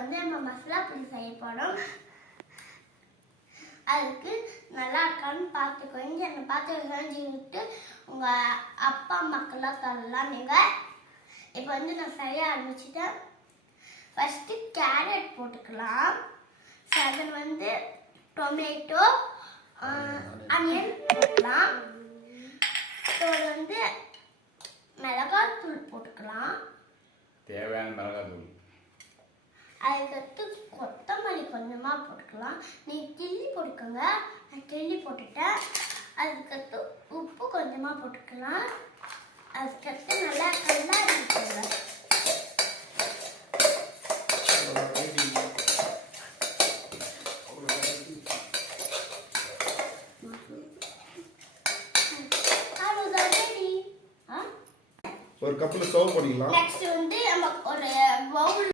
வந்து நம்ம மசாலா பொடி செய்ய போகிறோம். அதுக்கு நல்லா இருக்கான்னு பார்த்துக்கோங்க. என்னை பார்த்து செஞ்சு விட்டு உங்கள் அப்பா அம்மாக்கெல்லாம் தரலாம் நீங்கள். இப்போ வந்து நான் செய்ய ஆரம்பிச்சிட்டேன். ஃபஸ்ட்டு கேரட் போட்டுக்கலாம். அதில் வந்து டொமேட்டோ ஆனியன் போட்டுக்கலாம். அது வந்து மிளகாத்தூள் போட்டுக்கலாம், தேவையான மிளகாத்தூள். அதுக்கடுத்து கொத்தமல்லி கொஞ்சமாக போட்டுக்கலாம். நீங்கள் கிள்ளி போட்டுக்கோங்க, நான் கிள்ளி போட்டுட்டேன். அதுக்கடுத்து உப்பு கொஞ்சமாக போட்டுக்கலாம். அதுக்கடுத்து நல்லா கல்லாரி இருக்குங்க. ஒரு கப்பில் சர்வ் பண்ணிக்கலாம். நெக்ஸ்ட் வந்து நம்ம ஒரு பவுல்